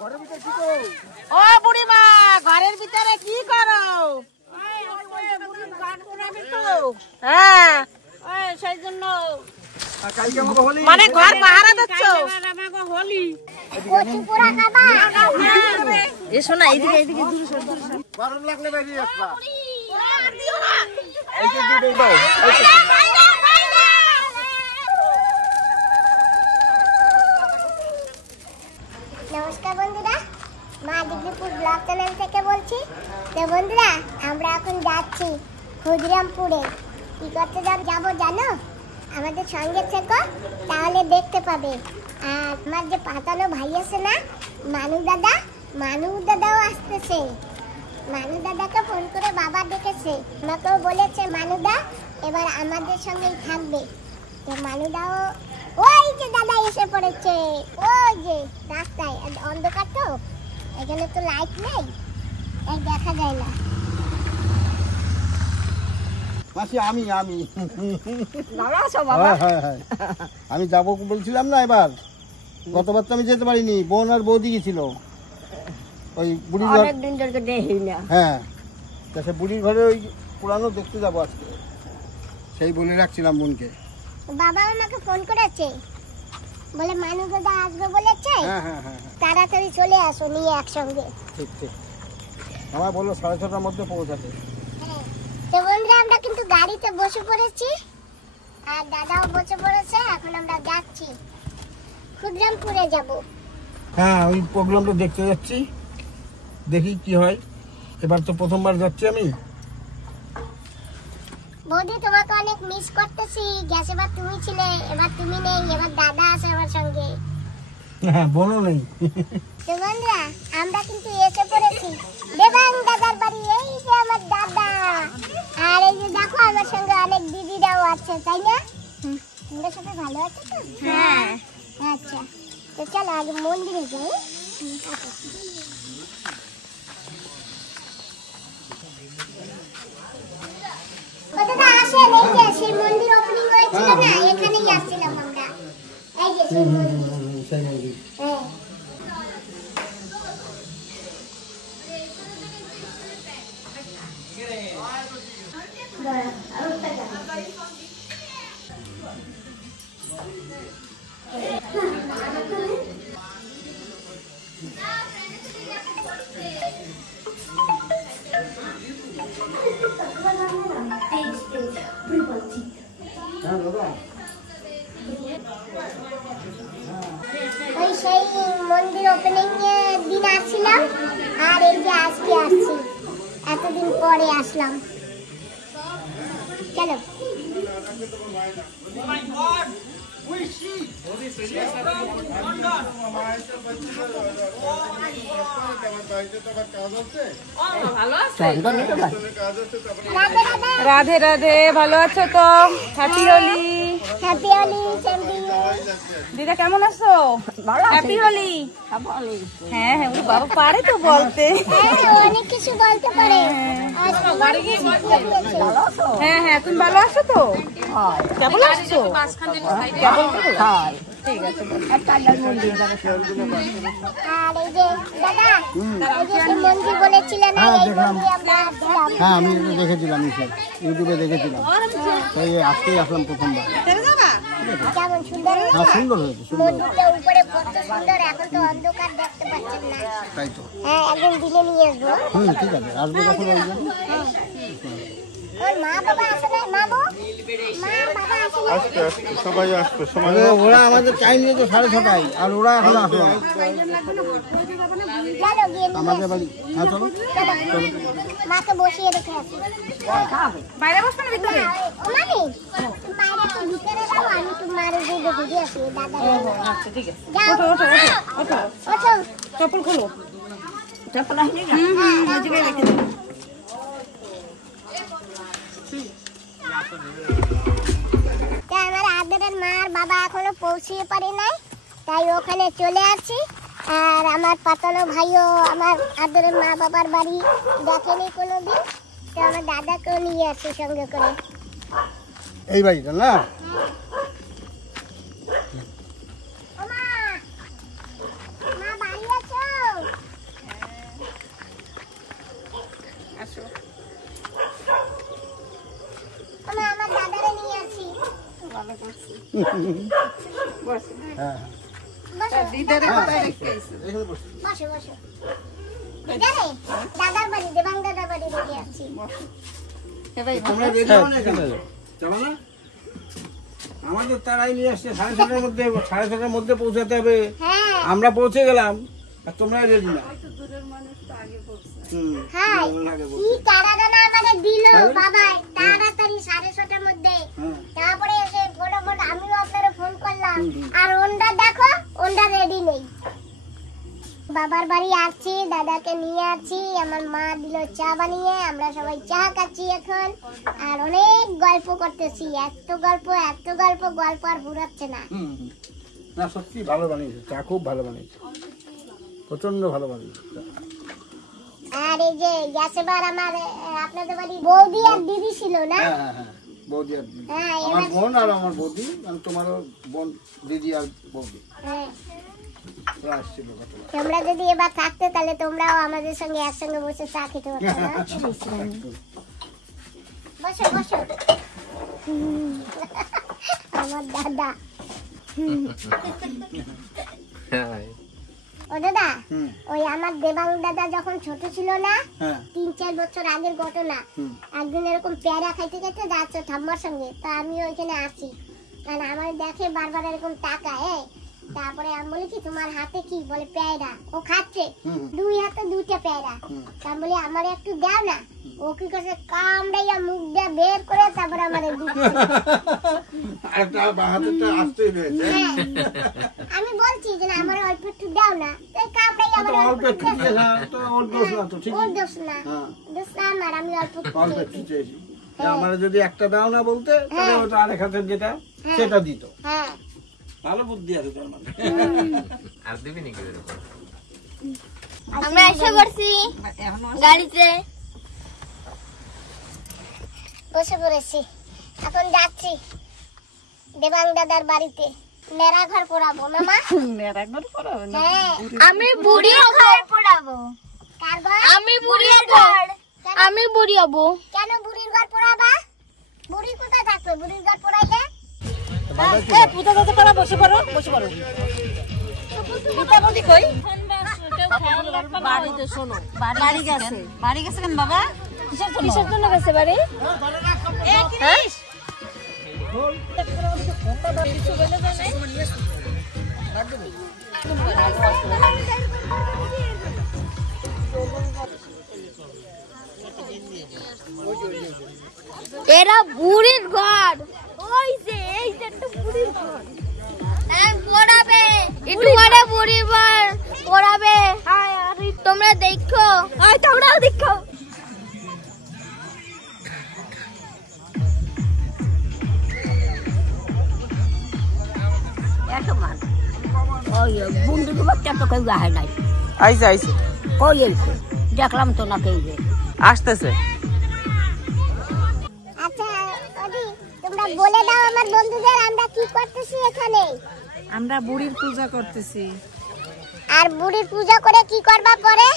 ও বুড়িমা ঘরের ভিতরে কি করো? হ্যাঁ সেই জন্য মানে ঘর পাহারা দিচ্ছ। শোনা এইদিকে এইদিকে গরম লাগলে বেরিয়ে আসবা। নমস্কার বন্ধুরা, মা দিগ্বিপুর ব্লগ চ্যানেল থেকে বলছি। তো বন্ধুরা, আমরা এখন যাচ্ছি ক্ষুদিরামপুরে। কি করতে যাবো জানো? আমাদের সঙ্গে থেকো, তাহলে দেখতে পাবে। আর আমার যে পাতানো ভাই আছে না, মানু দাদাও আসতেছে। মানু দাদাকে ফোন করে বাবা ডেকেছে, আমাকেও বলেছে মানুদা এবার আমাদের সঙ্গেই থাকবে। তো মানুদাও ওই যে দাদা এসে পড়েছে, ওই যে রাস্তায়। অন্ধকার তো, এখানে তো লাইট নেই, তাই দেখা যায় না। আমি যাবো বলছিলাম না, এবার গতবার তো আমি যেতে পারিনি, বোন আর বৌদি গেছিল ওই বুড়ির ঘর। হ্যাঁ, সে বুড়ির ঘরে ওই পুরানো দেখতে যাবো আজকে, সেই বলে রাখছিলাম বোনকে। বাবা আমাকে ফোন করেছে, বলে মানু দাদা আসবে বলেছে, তাড়াতাড়ি চলে আসো নিয়ে একসঙ্গে। ঠিক ঠিক, আমার বললো 6:30টার মধ্যে পৌঁছাতে। তো বন্ধুরা, আমরা কিন্তু গাড়িতে বসে পড়েছি আর দাদাও বসে পড়েছে। এখন আমরা যাচ্ছি ক্ষুদিরামপুরে যাব। হ্যাঁ, ওই প্রোগ্রামটা দেখতে যাচ্ছি, দেখি কি হয়। এবার তো প্রথমবার যাচ্ছি আমি। বৌদি, তোমাকে অনেক মিস করতেছি। গ্যাস এবার তুমি ছিলে, এবার তুমি নেই, এবার দাদা আছে আমার সঙ্গে। হ্যাঁ, বোনও নেই। তো বন্ধুরা, আমরা কিন্তু এসে পড়েছি দেবাং দাদার বাড়ি। এই যে আমার দাদা, আর এই যে দেখো আমার সঙ্গে অনেক দিদিরাও আছে, তাই না? তোমরা সবাই ভালো আছো তো? হ্যাঁ। আচ্ছা, তো চলো আগে মন্দিরে যাই। দাদা আসেন, এই যে সেই মন্দির ওপেনিং হয়েছিল না, এখানেই আসছিলাম আমরা। এই যে সেই মন্দির, সেই মন্দির। হ্যাঁ। ওই সেই মন্দির ওপেনিং এর দিন আসছিলাম, আর এই যে আজকে আসছি, এতদিন পরে আসলাম। চলো। রাধে রাধে, ভালো আছো তো? হ্যাপি হোলি। হ্যাপি হোলি দিদা, কেমন আছো? হ্যাপি হোলি। হ্যাঁ হ্যাঁ, ওর বাবা পারে তো বলতে, অনেক কিছু বলতে পারে। হ্যাঁ হ্যাঁ, তুমি ভালো আছো তো? কেমন আসছো? ঠিক আছে। আর এই যে দাদা, এই যে সেই মন্দির বলেছিলেন না, এই মন্দিরে আমরা আসছিলাম। হ্যাঁ, আমি দেখেছিলাম, ইউটিউবে দেখেছিলাম, তাই আজকেই আসলাম প্রথমবার। কেমন সুন্দর? হ্যাঁ, সুন্দর হয়েছে, সুন্দর। মন্দিরটা উপরে কত সুন্দর, এখন তো অন্ধকার দেখতে পাচ্ছেন না। তাই তো। হ্যাঁ, একদিন দিনে নিয়ে আসবো। ঠিক আছে, আসবো তখন। ওই জন্য ওর মা বাবা আসে না? মা বাবা আসে না? সবাই আসবে, ওরা আমাদের টাইম নিয়েছে 6:30টায়, আর ওরা এখন আসলো না চলো গিয়ে আমাদের বাড়ি। হ্যাঁ চলো, মাকে বসিয়ে রেখে আসি। বাইরে বসবে না ভিতরে? ও মানে বাইরে তো ভিতরে যাও, আমি তোমার দিকে ঘুরে আসি। দাদা আচ্ছা ঠিক আছে, যাও। ওঠো ওঠো ওঠো ওঠো, ওঠো। চপ্পল খোলো। চপ্পল আসলে না, ওই জায়গায় রেখে দেবো। আমার আদরের মা আর বাবা এখনো পৌঁছিয়ে পারে নাই, তাই ওখানে চলে আসছি। আর আমার পাতানো ভাইও আমার আদরের মা বাবার বাড়ি দেখেনি কোনোদিন, তো আমার দাদাকেও নিয়ে আসছি সঙ্গে করে। এই বাড়িটা না? মা বাড়ি আছো? হ্যাঁ বসো বসো দিদারে দাদার বাড়ি দেবাং দাদার বাড়ি রেডি আছি তোমরা রেডি হও না এখানে যাবো না আমাদের তারাই নিয়ে আসছে 6:30টার মধ্যে পৌঁছাতে হবে আমরা পৌঁছে গেলাম আর তোমরা রেডি না হ্যাঁ কি তাড়াতাড়ি আমাদের দিল বাবা তাড়াতাড়ি 6:30টার মধ্যে তারপরে এসে ফটোফট আমিও আপনারে ফোন করলাম আর ওন্ডা দেখো ওন্ডা রেডি নেই বাবার বাড়ি আসছি দাদাকে নিয়ে আসছি আমার মা দিল চা বানিয়ে আমরা সবাই চা খাচ্ছি এখন আর অনেক গল্প করতেছি এত গল্প গল্প আর ফুরাচ্ছে না না সত্যি ভালো বানিয়েছে চা খুব ভালো বানিয়েছে প্রচন্ড ভালো বানিয়েছে আর এই যে গ্যাসেবার আমার আপনাদের বাড়ি বৌদি আর দিদি ছিল না বৌদি আর দিদি আমার বোন আর আমার বৌদি মানে তোমারও বোন দিদি আর বৌদি তোমরা যদি এবার থাকতে তাহলে তোমরাও আমাদের সঙ্গে একসঙ্গে বসে চা খেতে পারতো না বসো বসো আমার দাদা ও দাদা ওই আমার দেবাং দাদা যখন ছোট ছিল না 3-4 বছর আগের ঘটনা একদিন এরকম পেয়ারা খাইতে খাইতে যাচ্ছে ঠাম্মার সঙ্গে তো আমি ওইখানে আসি কারণ আমার দেখে বারবার এরকম তাকায় তারপরে আমি বলি কি তোমার হাতে কি বলে পেয়ারা ও খাচ্ছে 2 হাতে 2টা পেয়ারা আমি বলি আমার একটু দাও না ও কি করছে কামড়াইয়া মুখ দিয়ে বের করে তারপরে আমারে দিচ্ছে আমি বলছি যে আমার অল্প একটু দাও না তাই কামড়াইয়া আমার অল্প একটু দিয়ে না তো ওর দোষ না তো ঠিক ওর দোষ না দোষ না আমার আমি অল্প একটু চেয়েছি আমার যদি একটা দাও না বলতে তাহলে ওটা আরেক হাতে যেটা সেটা দিত হ্যাঁ ভালো বুদ্ধি আছে তোর মানে আর দিবি নাকি এরকম আমরা এসে পড়ছি গাড়িতে বসে পড়েছি এখন যাচ্ছি দেবাং দাদার বাড়িতে মেরা ঘর পড়াবো না মা মেরা ঘর পড়াবো না আমি বুড়ি ঘর পড়াবো কার ঘর আমি বুড়ির ঘর আমি বুড়ি হব কেন বুড়ির ঘর পড়াবা বুড়ি কোথায় থাকবে বুড়ির ঘর পড়াইলে এ পুতা দাদা পড়া বসে পড়ো পুতা বলি কই বাড়িতে শোনো বাড়ি গেছে কেন বাবা কিসের জন্য গেছে বাড়ি এরা বুড়ির ঘর ওই যে এই যে একটা বুড়ির ঘর পড়াবে একটু পরে বুড়ির ঘর পড়াবে তোমরা দেখো তোমরাও দেখো দেখলাম তো না কে আসতেছে আচ্ছা তোমরা বলে দাও আমার বন্ধুদের আমরা কি করতেছি এখানে আমরা বুড়ির পূজা করতেছি আর বুড়ির পূজা করে কি করবা পরে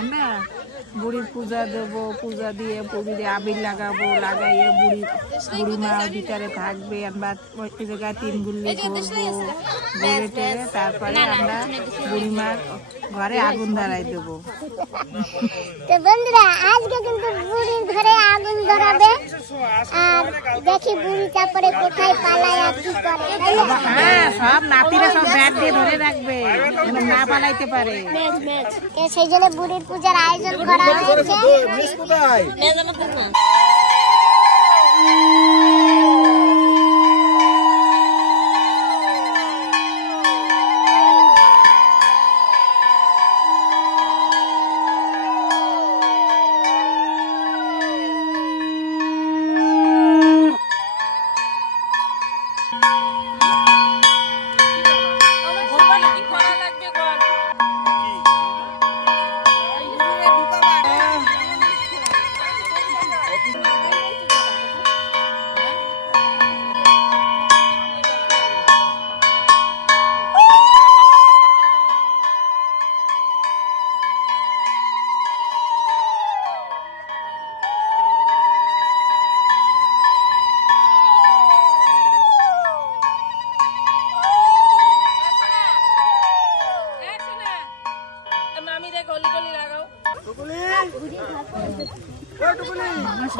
আমরা বুড়ির পূজা দেব পূজা দিয়ে বুড়ির আবির লাগাবো লাগাইয়ে বুড়ি মা ভিতরে থাকবে আমরা ওই জায়গায় 3 গুল্লি করবো ঘুরে তারপরে আমরা বুড়ি মার ঘরে আগুন ধরাই দেবো তো বন্ধুরা আজকে কিন্তু বুড়ির ঘরে আগুন ধরাবে আর দেখি বুড়ি তারপরে কোথায় পালায় আর কি করে হ্যাঁ সব নাতিরা সব ব্যাগ দিয়ে ধরে রাখবে যেন না পালাইতে পারে সেই জন্য বুড়ির পূজার আয়োজন করা হয়েছে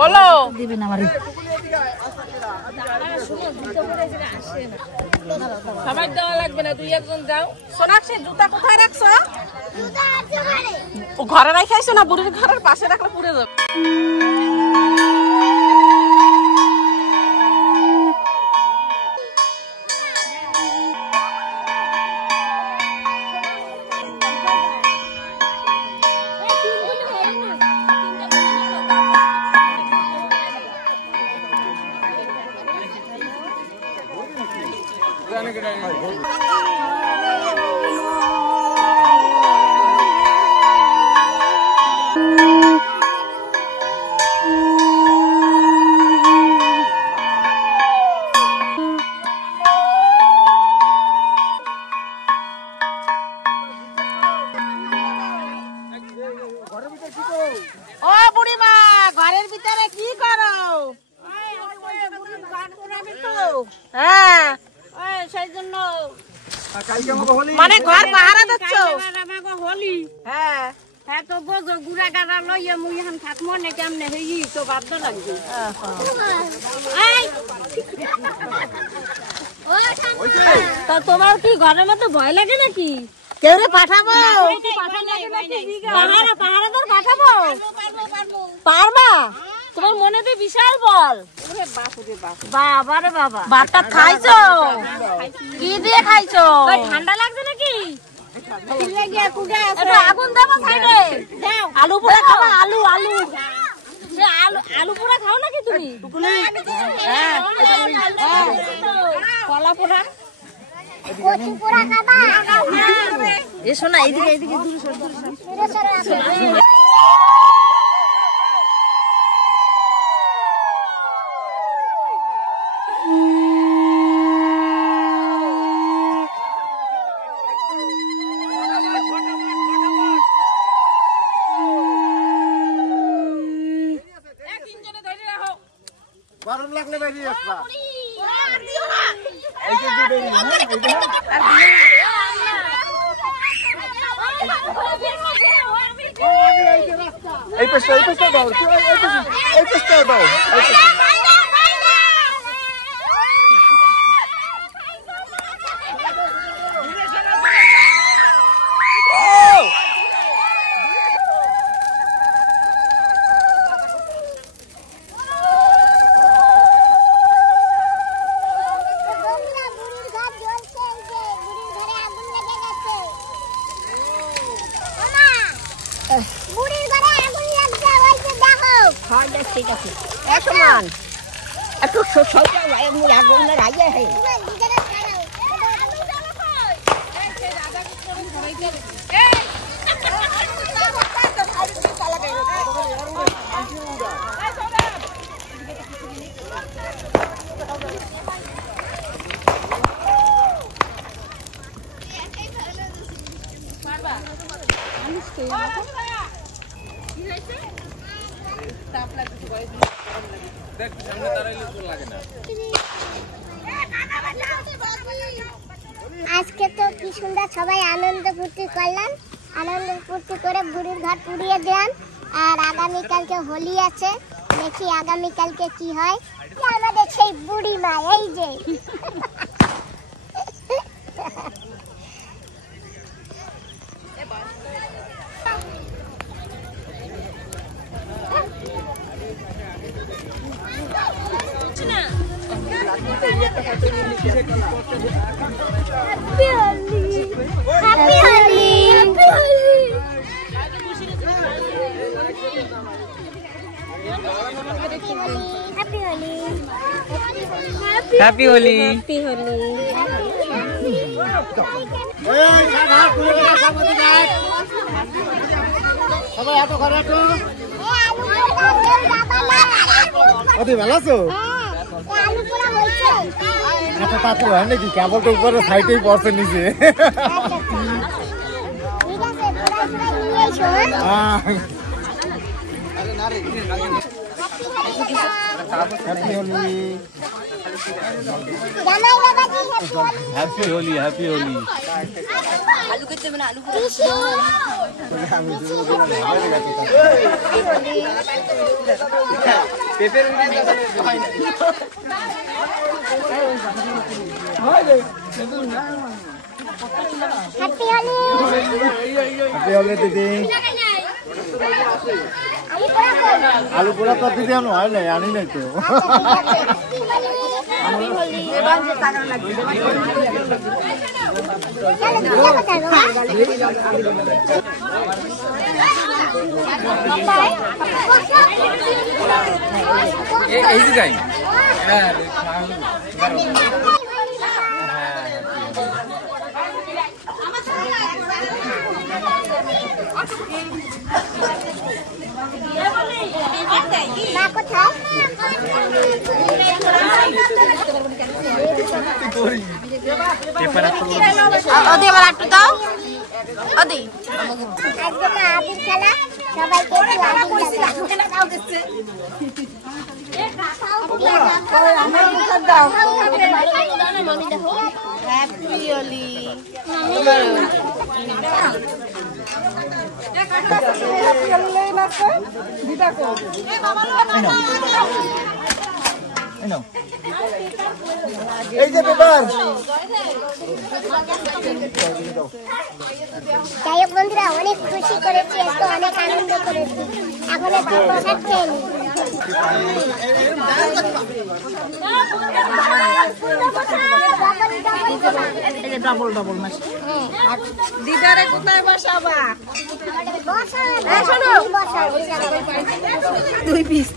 বলো সবাই দেওয়া লাগবে না, দুই একজন যাও। সোনাক্ষী জুতা কোথায় রাখছো? ও ঘরে রাখাইছো না বুড়ির ঘরের পাশে রাখলে পুড়ে যাবে। ও বুড়িমা ঘরের ভিতরে কি করো? হ্যাঁ সেই জন্য মানে ঘর পাহারা দিচ্ছ? হোলি হ্যাঁ হ্যাঁ তো বোঝো গুড়া গাড়া লইয়া মুই এখন থাকবো না কেমনে হই তো বাধ্য লাগবে। তা তোমার কি ঘরের মধ্যে ভয় লাগে নাকি? কেউ রে পাঠাবো? পাহাড়ে তোর পাঠাবো? পারবা? তোমার মনে তো বিশাল বল। বাবা রে বাবা, ভাতটা খাইছো? কি দিয়ে খাইছো? ঠান্ডা লাগছে নাকি? আগুন দেবো সাইডে। আলু পোড়া খাবা? আলু আলু আলু পোড়া খাও নাকি তুমি? কলা পোড়া এসো না এইদিকে এইদিকে দূরে সর গরম লাগলে বেরিয়ে আসবা। এই পেছটা দাও, এই পেছটা দাও। ঠিক আছে সমান একটু আগুনের আগে আজকে তো কি সুন্দর সবাই আনন্দ ফুর্তি করলাম। আনন্দ ফুর্তি করে বুড়ির ঘর পুড়িয়ে দিলাম। আর আগামীকালকে হোলি আছে, দেখি আগামীকালকে কি হয়। আমাদের সেই বুড়ি মা এই যে হ্যাপি হোলি। ভালো আছো? তা তো হয় নাকি, কেবল তো উপরে সাইডেই পড়ছে নিচে। Happy Holi, happy Holi, happy Holi. আলু করতে হবে না আলু আলু পোড়া তো দিদি হয় নাই আনি নাই তো এই যে পেপার যাই হোক বন্ধুরা অনেক খুশি করেছি একটু অনেক আনন্দ করেছি এখন প্রসাদ খেয়ে নি ডবল ডবল মাছ দিদারে কোথায় বসাবা দুই পিস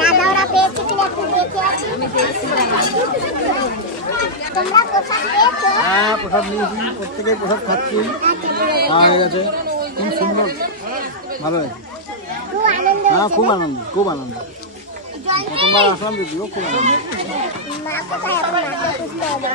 দাদারা পেয়েছে কিনা একটু দেখে আসি তোমরা প্রসাদ পেয়েছো? হ্যাঁ প্রসাদ নিয়েছি প্রত্যেকে প্রসাদ খাচ্ছি হয়ে গেছে খুব সুন্দর ভালো হয়েছে খুব আনন্দ হ্যাঁ খুব আনন্দ খুব আনন্দ প্রথমবার আসলাম যদিও খুব আনন্দ মা কোথায় এখন মাকে খুঁজতে হবে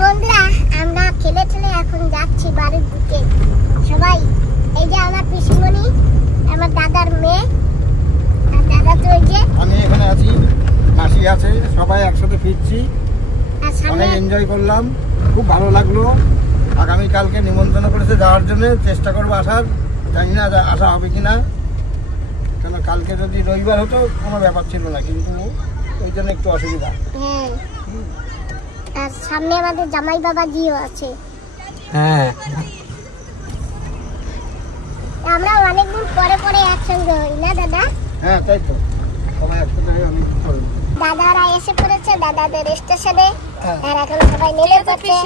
বন্ধুরা আমরা খেলে চলে এখন যাচ্ছি বাড়ির দিকে সবাই এই যে আমার পিসিমণি আমার দাদার মেয়ে আর দাদা তো এই যে আমি এখানে আছি মাসি আছে সবাই একসাথে ফিরছি আর সামনে অনেক এনজয় করলাম খুব ভালো লাগলো আগামীকালকে নিমন্ত্রণ করেছে যাওয়ার জন্য চেষ্টা করবো আসার জানি না আসা হবে কিনা কেন কালকে যদি রবিবার হতো কোনো ব্যাপার ছিল না কিন্তু ওই জন্য একটু অসুবিধা হ্যাঁ আর সামনে আমাদের জামাই বাবাজিও আছে হ্যাঁ আমরা অনেকদিন পরে পরে একসঙ্গে হই না দাদা হ্যাঁ তাই তো সবাই একসাথে হয়ে অনেক কিছু করবো দাদারা এসে পড়েছে দাদাদের স্টেশনে আর এখন সবাই নেমে পড়ছে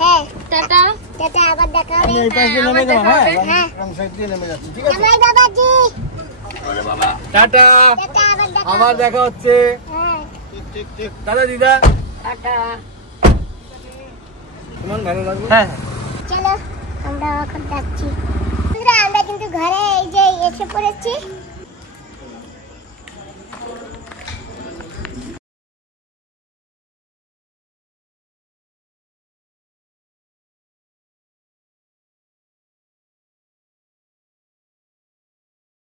হ্যাঁ টাটা টাটা আবার দেখা হবে এই পাশ দিয়ে নেমে যাবো হ্যাঁ রং সাইড দিয়ে নেমে যাচ্ছি ঠিক আছে জামাই বাবাজি টাটা টাটা আবার দেখা আবার দেখা হচ্ছে হ্যাঁ ঠিক ঠিক দাদা দিদা টাটা তোমার ভালো লাগলো চলো আমরা এখন যাচ্ছি আমরা কিন্তু ঘরে এই যে এসে পড়েছি